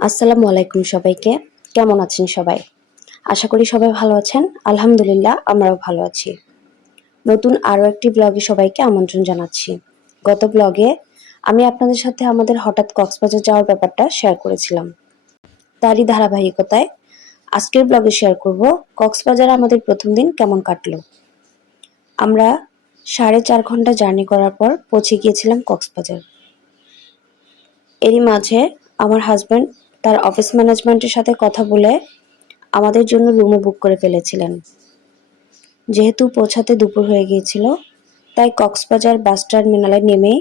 আসসালামু আলাইকুম সবাইকে। কেমন আছেন সবাই? আশা করি সবাই ভালো আছেন। আলহামদুলিল্লাহ, আমরাও ভালো আছি। নতুন আরও একটি ব্লগে সবাইকে আমন্ত্রণ জানাচ্ছি। গত ব্লগে আমি আপনাদের সাথে আমাদের হঠাৎ কক্সবাজার যাওয়ার ব্যাপারটা শেয়ার করেছিলাম। তারই ধারাবাহিকতায় আজকের ব্লগে শেয়ার করব কক্সবাজার আমাদের প্রথম দিন কেমন কাটলো। আমরা সাড়ে চার ঘণ্টা জার্নি করার পর পৌঁছে গিয়েছিলাম কক্সবাজার। এরই মাঝে আমার হাজব্যান্ড তার অফিস ম্যানেজমেন্টের সাথে কথা বলে আমাদের জন্য রুমও বুক করে ফেলেছিলেন। যেহেতু পৌঁছাতে দুপুর হয়ে গিয়েছিল, তাই কক্সবাজার বাস টার্মিনালে নেমেই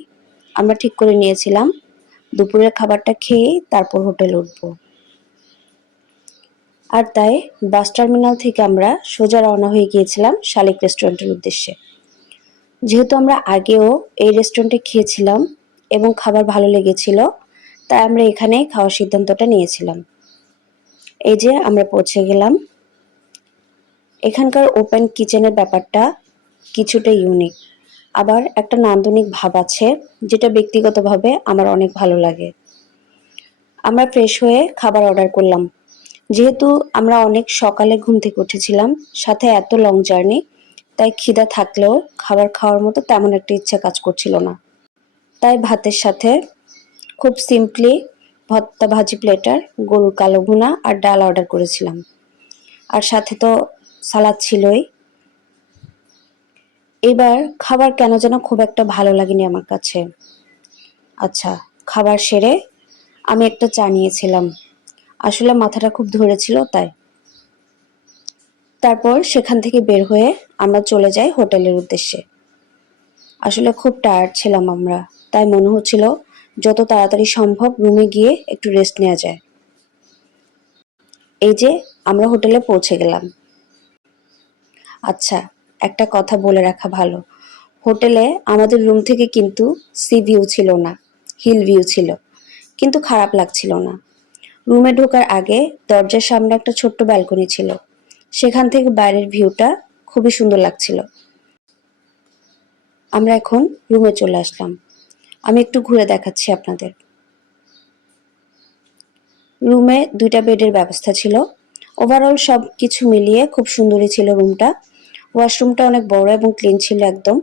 আমরা ঠিক করে নিয়েছিলাম, দুপুরের খাবারটা খেয়েই তারপর হোটেল উঠব। আর তাই বাস টার্মিনাল থেকে আমরা সোজা রওনা হয়ে গিয়েছিলাম শালিক রেস্টুরেন্টের উদ্দেশ্যে। যেহেতু আমরা আগেও এই রেস্টুরেন্টে খেয়েছিলাম এবং খাবার ভালো লেগেছিল তাই আমরা এখানেই খাওয়ার সিদ্ধান্তটা নিয়েছিলাম। এই যে আমরা পৌঁছে গেলাম। এখানকার ওপেন কিচেনের ব্যাপারটা কিছুটা ইউনিক আবার একটা নান্দনিক ভাব আছে, যেটা ব্যক্তিগতভাবে আমার অনেক ভালো লাগে। আমরা ফ্রেশ হয়ে খাবার অর্ডার করলাম। যেহেতু আমরা অনেক সকালে ঘুম থেকে উঠেছিলাম, সাথে এত লং জার্নি তাই খিদা থাকলেও খাবার খাওয়ার মতো তেমন একটা ইচ্ছা কাজ করছিল না। তাই ভাতের সাথে খুব সিম্পলি ভর্তা ভাজি প্লেটার গরুর কালো ভুনা আর ডাল অর্ডার করেছিলাম। আর সাথে তো সালাদ ছিলই। এবার খাবার কেন যেন খুব একটা ভালো লাগেনি আমার কাছে। আচ্ছা খাবার সেরে আমি একটা চা নিয়েছিলাম। আসলে মাথাটা খুব ধরেছিল তাই। তারপর সেখান থেকে বের হয়ে আমরা চলে যাই হোটেলের উদ্দেশ্যে। আসলে খুব টায়ার্ড ছিলাম আমরা, তাই মনে হচ্ছিল যত তাড়াতাড়ি সম্ভব রুমে গিয়ে একটু রেস্ট নেওয়া যায়। এই যে, আমরা হোটেলে পৌঁছে গেলাম। আচ্ছা একটা কথা বলে রাখা ভালো। হোটেলে আমাদের রুম থেকে কিন্তু সি ভিউ ছিল না হিল ভিউ ছিল, কিন্তু খারাপ লাগছিল না। রুমে ঢোকার আগে দরজার সামনে একটা ছোট্ট ব্যালকনি ছিল, সেখান থেকে বাইরের ভিউটা খুবই সুন্দর লাগছিল। আমরা এখন রুমে চলে আসলাম। আমি একটু ঘুরে দেখাচ্ছি আপনাদের। রুমে দুইটা বেডের ব্যবস্থা ছিল। ওভারঅল সব কিছু মিলিয়ে খুব সুন্দরই ছিল রুমটা। ওয়াশরুমটা অনেক বড় এবং ক্লিন ছিল একদম।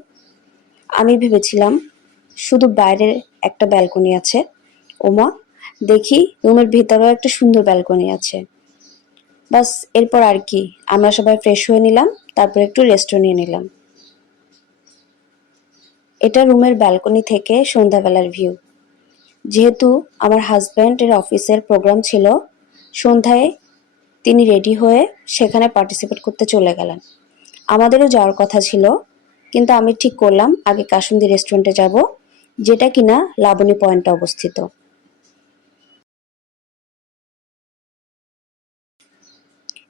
আমি ভেবেছিলাম শুধু বাইরের একটা ব্যালকনি আছে। ওমা, দেখি রুমের ভিতরেও একটা সুন্দর ব্যালকনি আছে। বাস, এরপর আর কি। আমরা সবাই ফ্রেশ হয়ে নিলাম, তারপর একটু রেস্টও নিয়ে নিলাম। এটা রুমের ব্যালকনি থেকে সন্ধ্যাবেলার ভিউ। যেহেতু আমার হাজব্যান্ডের অফিসের প্রোগ্রাম ছিল, সন্ধ্যায় তিনি রেডি হয়ে সেখানে পার্টিসিপেট করতে চলে গেলেন। আমাদেরও যাওয়ার কথা ছিল, কিন্তু আমি ঠিক করলাম আগে কাসুন্দি রেস্টুরেন্টে যাব, যেটা কিনা লাবণী পয়েন্টে অবস্থিত।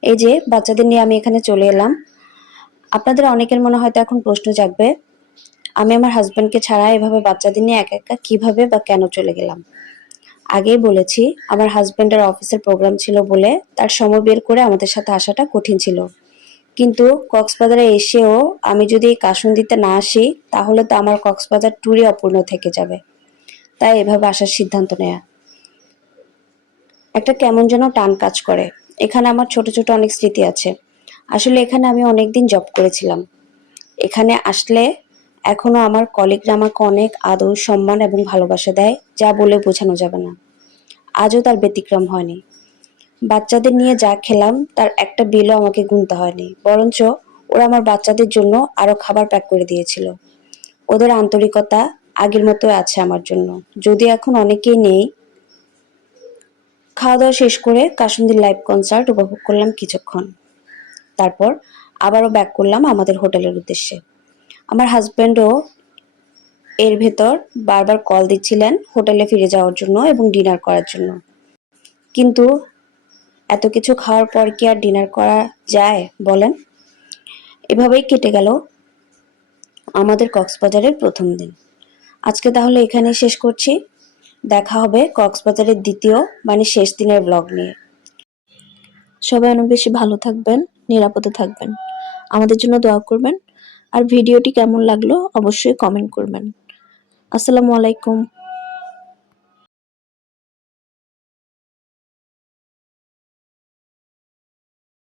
এই যে, বাচ্চাদের নিয়ে আমি এখানে চলে এলাম। আপনাদের অনেকের মনে হয়তো এখন প্রশ্ন জাগবে আমি আমার হাজব্যান্ডকে ছাড়া এভাবে বাচ্চাদের নিয়ে একা একা কীভাবে বা কেন চলে গেলাম? আগেই বলেছি, আমার হাজব্যান্ডের অফিসের প্রোগ্রাম ছিল বলে তার সময় বের করে আমাদের সাথে আসাটা কঠিন ছিল। কিন্তু কক্সবাজারে এসেও আমি যদি কাসুন্দিতে না আসি, তাহলে তো আমার কক্সবাজার ট্যুরই অপূর্ণ থেকে যাবে। তাই এভাবে আসার সিদ্ধান্ত নেয়া। একটা কেমন যেন টান কাজ করে। এখানে আমার ছোট ছোট অনেক স্মৃতি আছে। আসলে এখানে আমি অনেকদিন জব করেছিলাম। এখানে আসলে এখনও আমার কলিগরা আমাকে অনেক আদর, সম্মান এবং ভালোবাসা দেয়, যা বলে বোঝানো যাবে না। আজও তার ব্যতিক্রম হয়নি। বাচ্চাদের নিয়ে যা খেলাম, তার একটা বিলও আমাকে গুনতে হয়নি। বরঞ্চ ওরা আমার বাচ্চাদের জন্য আরও খাবার প্যাক করে দিয়েছিল। ওদের আন্তরিকতা আগের মতো আছে আমার জন্য। যদি এখন অনেকেই নেই খাওয়া দাওয়া শেষ করে কাসুন্দির লাইভ কনসার্ট উপভোগ করলাম কিছুক্ষণ। তারপর আবারও ব্যাক করলাম আমাদের হোটেলের উদ্দেশ্যে। আমার হাজব্যান্ডও এর ভেতর বারবার কল দিচ্ছিলেন হোটেলে ফিরে যাওয়ার জন্য এবং ডিনার করার জন্য। কিন্তু এত কিছু খাওয়ার পর কি আর ডিনার করা যায় বলেন? এভাবেই কেটে গেল আমাদের কক্সবাজারের প্রথম দিন। আজকে তাহলে এখানেই শেষ করছি। দেখা হবে কক্সবাজারের দ্বিতীয় মানে শেষ দিনের ব্লগ নিয়ে। সবাই অনেক বেশি ভালো থাকবেন, নিরাপদে থাকবেন। আমাদের জন্য দোয়া করবেন। আর ভিডিওটি কেমন লাগল অবশ্যই কমেন্ট করবেন। আসসালামু আলাইকুম।